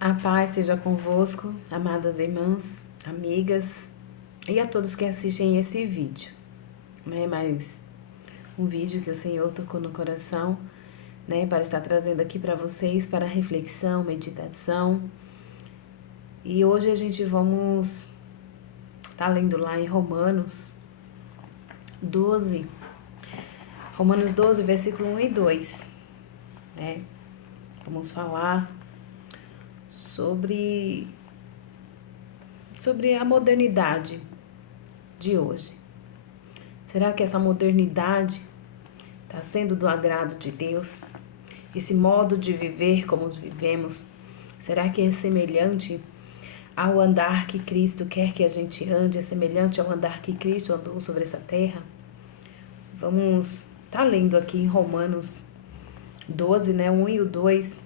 A paz seja convosco, amadas irmãs, amigas e a todos que assistem esse vídeo. Mais um vídeo que o Senhor tocou no coração, para estar trazendo aqui para vocês para reflexão, meditação. E hoje a gente vamos estar lendo lá em Romanos 12, versículo 1 e 2. Vamos falar sobre a modernidade de hoje. Será que essa modernidade está sendo do agrado de Deus? Esse modo de viver como vivemos, será que é semelhante ao andar que Cristo quer que a gente ande? É semelhante ao andar que Cristo andou sobre essa terra? Vamos estar lendo aqui em Romanos 12, 1 e o 2,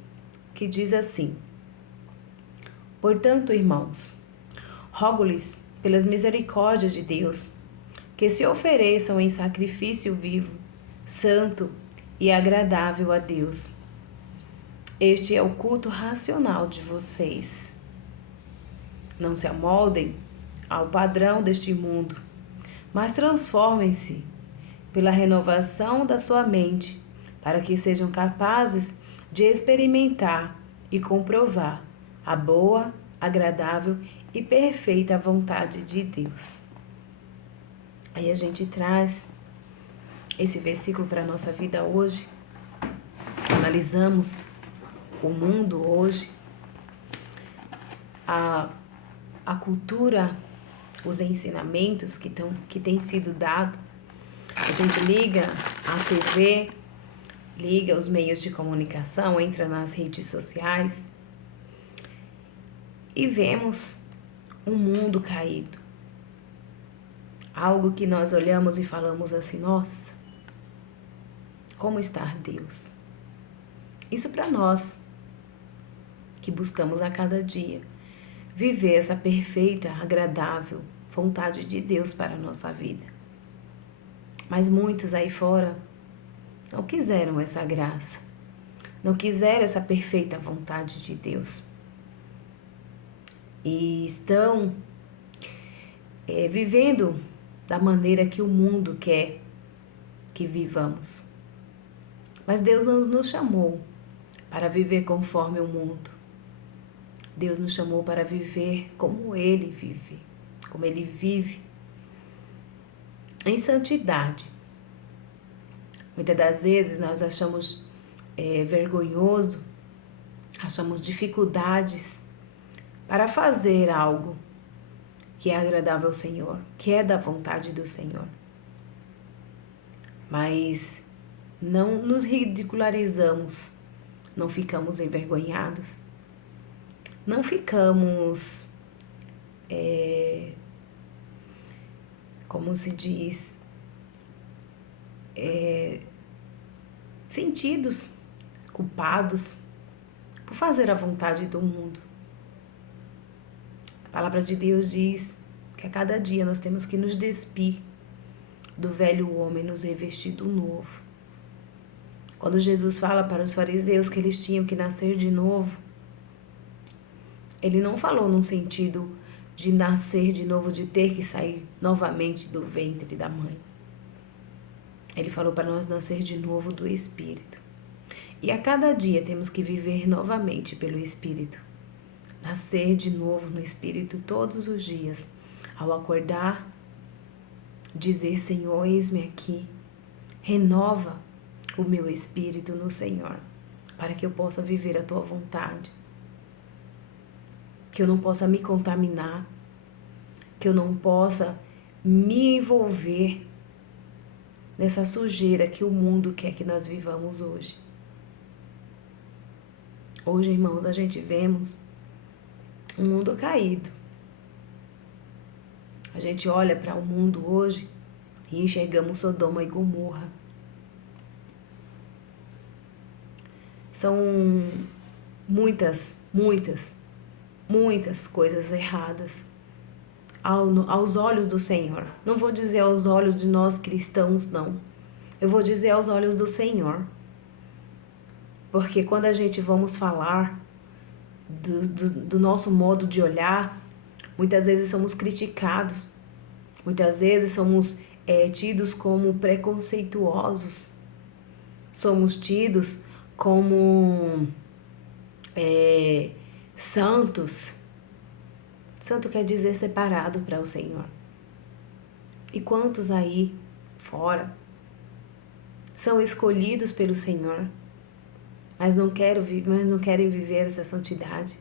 que diz assim: Portanto, irmãos, rogo-lhes, pelas misericórdias de Deus, que se ofereçam em sacrifício vivo, santo e agradável a Deus. Este é o culto racional de vocês. Não se amoldem ao padrão deste mundo, mas transformem-se pela renovação da sua mente, para que sejam capazes de experimentar e comprovar a boa, agradável e perfeita vontade de Deus. Aí a gente traz esse versículo para a nossa vida hoje. Analisamos o mundo hoje, a cultura, os ensinamentos que têm sido dados. A gente liga a TV, liga os meios de comunicação, entra nas redes sociais e vemos um mundo caído. Algo que nós olhamos e falamos assim: nossa, como está Deus? Isso para nós, que buscamos a cada dia viver essa perfeita, agradável vontade de Deus para a nossa vida. Mas muitos aí fora não quiseram essa graça, não quiseram essa perfeita vontade de Deus. E estão vivendo da maneira que o mundo quer que vivamos. Mas Deus não nos chamou para viver conforme o mundo. Deus nos chamou para viver como Ele vive, como Ele vive, em santidade. Muitas das vezes nós achamos vergonhoso, achamos dificuldades para fazer algo que é agradável ao Senhor, que é da vontade do Senhor. Mas não nos ridicularizamos, não ficamos envergonhados, não ficamos, como se diz, sentidos culpados por fazer a vontade do mundo. A palavra de Deus diz que a cada dia nós temos que nos despir do velho homem, nos revestir do novo. Quando Jesus fala para os fariseus que eles tinham que nascer de novo, ele não falou num sentido de nascer de novo, de ter que sair novamente do ventre da mãe. Ele falou para nós nascer de novo do Espírito. E a cada dia temos que viver novamente pelo Espírito. Nascer de novo no Espírito todos os dias. Ao acordar, dizer: Senhor, eis-me aqui. Renova o meu espírito no Senhor, para que eu possa viver a Tua vontade. Que eu não possa me contaminar, que eu não possa me envolver nessa sujeira que o mundo quer que nós vivamos hoje. Hoje, irmãos, a gente vemos um mundo caído. A gente olha para o mundo hoje e enxergamos Sodoma e Gomorra. São muitas coisas erradas aos olhos do Senhor. Não vou dizer aos olhos de nós cristãos, não. Eu vou dizer aos olhos do Senhor. Porque quando a gente vamos falar do nosso modo de olhar. Muitas vezes somos criticados, muitas vezes somos tidos como preconceituosos, somos tidos como santos. Santo quer dizer separado para o Senhor. E quantos aí fora são escolhidos pelo Senhor, mas não querem viver essa santidade?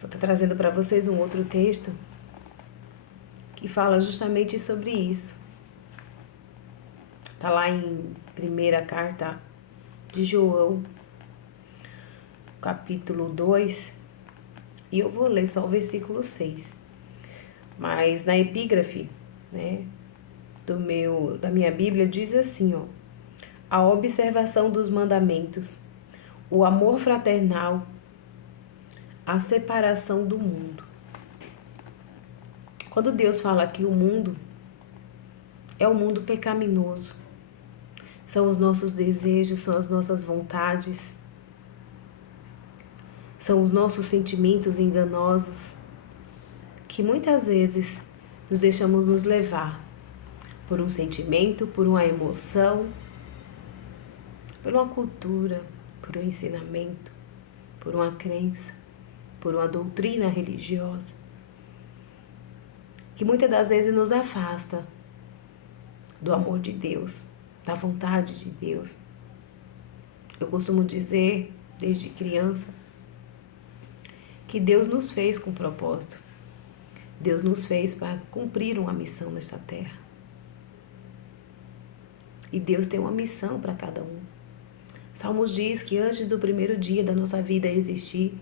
Vou estar trazendo para vocês um outro texto que fala justamente sobre isso. Está lá em primeira carta de João, capítulo 2, e eu vou ler só o versículo 6. Mas na epígrafe, né, da minha Bíblia diz assim, ó: a observação dos mandamentos, o amor fraternal, a separação do mundo. Quando Deus fala que o mundo é o mundo pecaminoso, são os nossos desejos, são as nossas vontades, são os nossos sentimentos enganosos, que muitas vezes nos deixamos nos levar por um sentimento, por uma emoção, por uma cultura, por um ensinamento, por uma crença, por uma doutrina religiosa, que muitas das vezes nos afasta do amor de Deus, da vontade de Deus. Eu costumo dizer, desde criança, que Deus nos fez com propósito. Deus nos fez para cumprir uma missão nesta terra. E Deus tem uma missão para cada um. Salmos diz que antes do primeiro dia da nossa vida existir,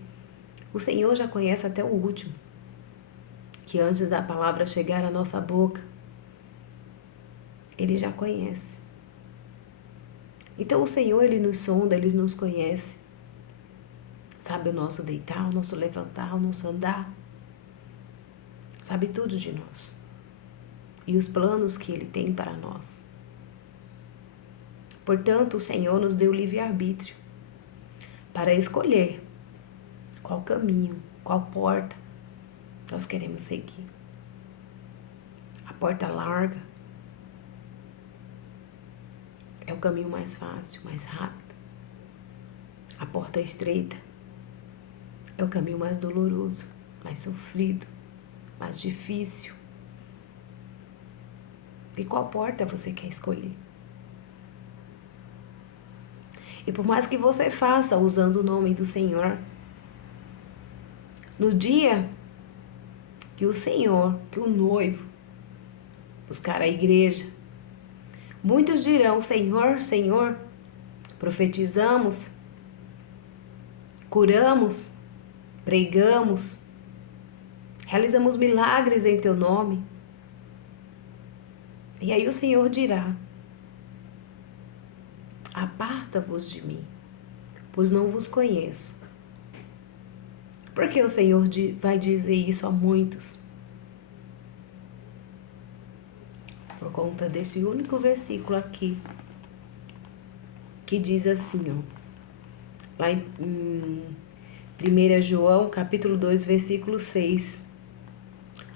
o Senhor já conhece até o último. Que antes da palavra chegar à nossa boca, Ele já conhece. Então o Senhor, Ele nos sonda, Ele nos conhece. Sabe o nosso deitar, o nosso levantar, o nosso andar. Sabe tudo de nós. E os planos que Ele tem para nós. Portanto, o Senhor nos deu livre-arbítrio para escolher qual caminho, qual porta nós queremos seguir. A porta larga é o caminho mais fácil, mais rápido. A porta estreita é o caminho mais doloroso, mais sofrido, mais difícil. E qual porta você quer escolher? E por mais que você faça usando o nome do Senhor, no dia que o Senhor, que o noivo, buscar a igreja, muitos dirão: Senhor, Senhor, profetizamos, curamos, pregamos, realizamos milagres em teu nome. E aí o Senhor dirá: aparta-vos de mim, pois não vos conheço. Porque o Senhor vai dizer isso a muitos? Por conta desse único versículo aqui, que diz assim, ó, lá em 1 João, capítulo 2, versículo 6.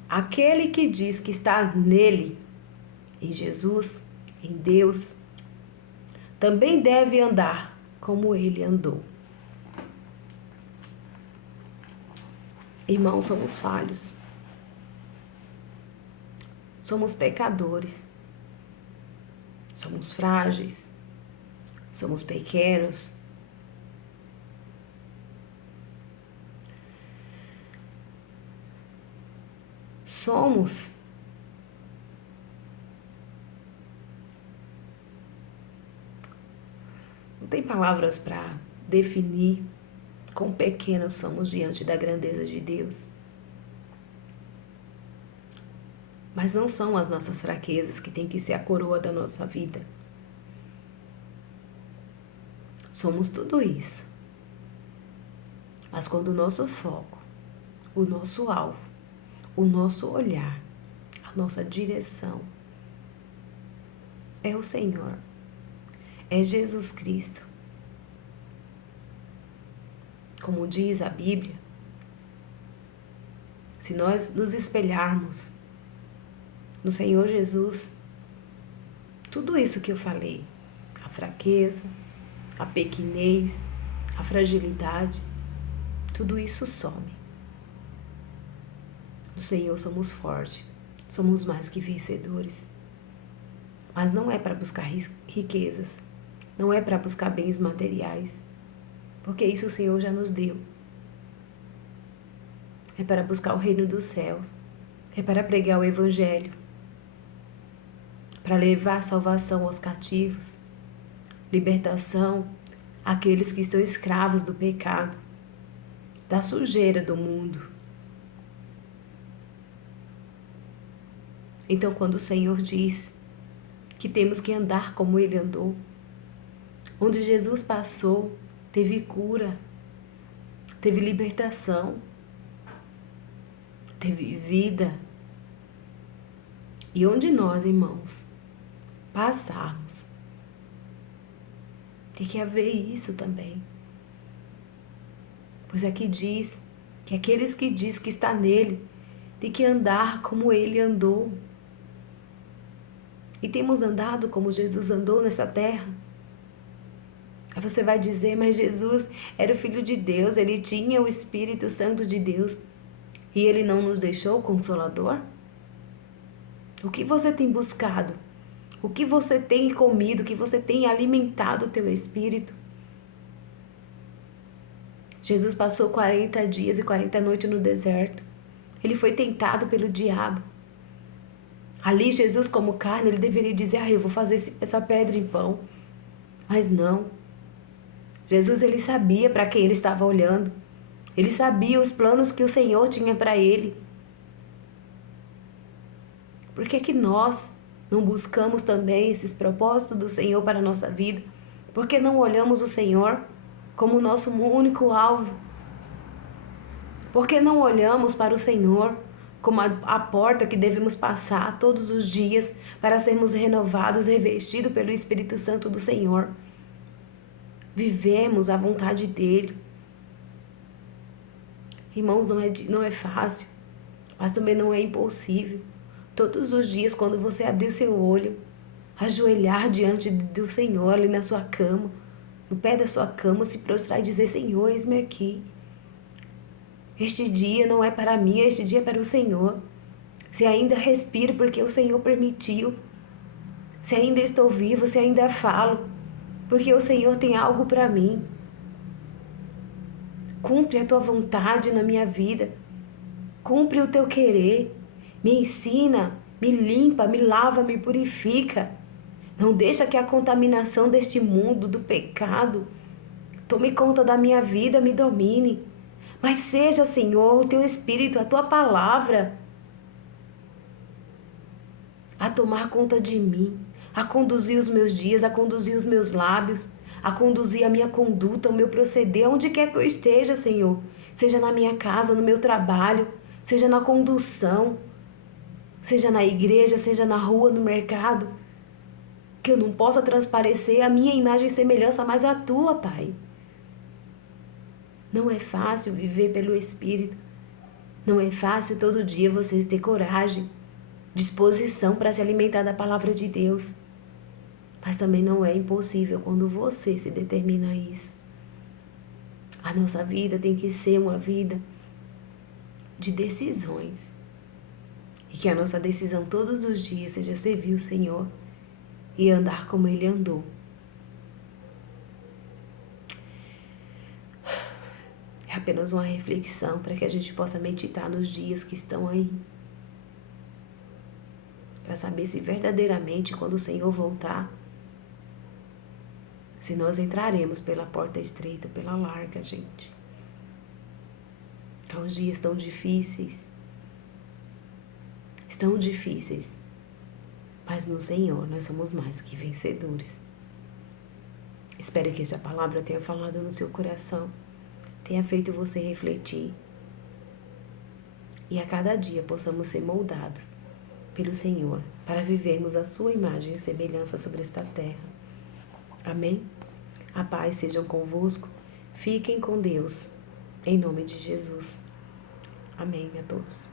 Aquele que diz que está nele, em Jesus, em Deus, também deve andar como ele andou. Irmãos, somos falhos. Somos pecadores. Somos frágeis. Somos pequenos. Somos não tem palavras para definir quão pequenos somos diante da grandeza de Deus. Mas não são as nossas fraquezas que têm que ser a coroa da nossa vida. Somos tudo isso. Mas quando o nosso foco, o nosso alvo, o nosso olhar, a nossa direção é o Senhor, é Jesus Cristo, como diz a Bíblia, se nós nos espelharmos no Senhor Jesus, tudo isso que eu falei, a fraqueza, a pequenez, a fragilidade, tudo isso some. No Senhor somos fortes, somos mais que vencedores. Mas não é para buscar riquezas, não é para buscar bens materiais, porque isso o Senhor já nos deu. É para buscar o reino dos céus, é para pregar o Evangelho, para levar salvação aos cativos, libertação àqueles que estão escravos do pecado, da sujeira do mundo. Então, quando o Senhor diz que temos que andar como Ele andou, onde Jesus passou, teve cura, teve libertação, teve vida. E onde nós, irmãos, passarmos, tem que haver isso também. Pois aqui diz que aqueles que diz que está nele tem que andar como Ele andou. E temos andado como Jesus andou nessa terra. Aí você vai dizer, mas Jesus era o Filho de Deus, Ele tinha o Espírito Santo de Deus e Ele não nos deixou o Consolador? O que você tem buscado? O que você tem comido? O que você tem alimentado o teu espírito? Jesus passou 40 dias e 40 noites no deserto. Ele foi tentado pelo diabo. Ali, Jesus, como carne, ele deveria dizer, eu vou fazer essa pedra em pão. Mas não. Jesus, ele sabia para quem ele estava olhando. Ele sabia os planos que o Senhor tinha para ele. Por que que nós não buscamos também esses propósitos do Senhor para a nossa vida? Por que não olhamos o Senhor como nosso único alvo? Por que não olhamos para o Senhor como a porta que devemos passar todos os dias para sermos renovados, revestidos pelo Espírito Santo do Senhor? Vivemos a vontade dEle. Irmãos, não é fácil, mas também não é impossível. Todos os dias, quando você abrir o seu olho, ajoelhar diante do Senhor ali na sua cama, no pé da sua cama, se prostrar e dizer, Senhor, eis-me aqui. Este dia não é para mim, este dia é para o Senhor. Se ainda respiro porque o Senhor permitiu. Se ainda estou vivo, se ainda falo, porque o Senhor tem algo para mim. Cumpre a tua vontade na minha vida. Cumpre o teu querer. Me ensina, me limpa, me lava, me purifica. Não deixa que a contaminação deste mundo, do pecado, tome conta da minha vida, me domine. Mas seja, Senhor, o teu Espírito, a tua palavra, a tomar conta de mim, a conduzir os meus dias, a conduzir os meus lábios, a conduzir a minha conduta, o meu proceder, onde quer que eu esteja, Senhor. Seja na minha casa, no meu trabalho, seja na condução, seja na igreja, seja na rua, no mercado. Que eu não possa transparecer a minha imagem e semelhança, mas a tua, Pai. Não é fácil viver pelo Espírito. Não é fácil todo dia você ter coragem, disposição para se alimentar da palavra de Deus. Mas também não é impossível quando você se determina a isso. A nossa vida tem que ser uma vida de decisões. E que a nossa decisão todos os dias seja servir o Senhor e andar como Ele andou. É apenas uma reflexão para que a gente possa meditar nos dias que estão aí. Para saber se verdadeiramente, quando o Senhor voltar, se nós entraremos pela porta estreita, pela larga, gente. Então, os dias estão difíceis. Estão difíceis. Mas no Senhor nós somos mais que vencedores. Espero que essa palavra tenha falado no seu coração, tenha feito você refletir e a cada dia possamos ser moldados pelo Senhor para vivermos a sua imagem e semelhança sobre esta terra. Amém? A paz sejam convosco, fiquem com Deus Em nome de Jesus. Amém a todos.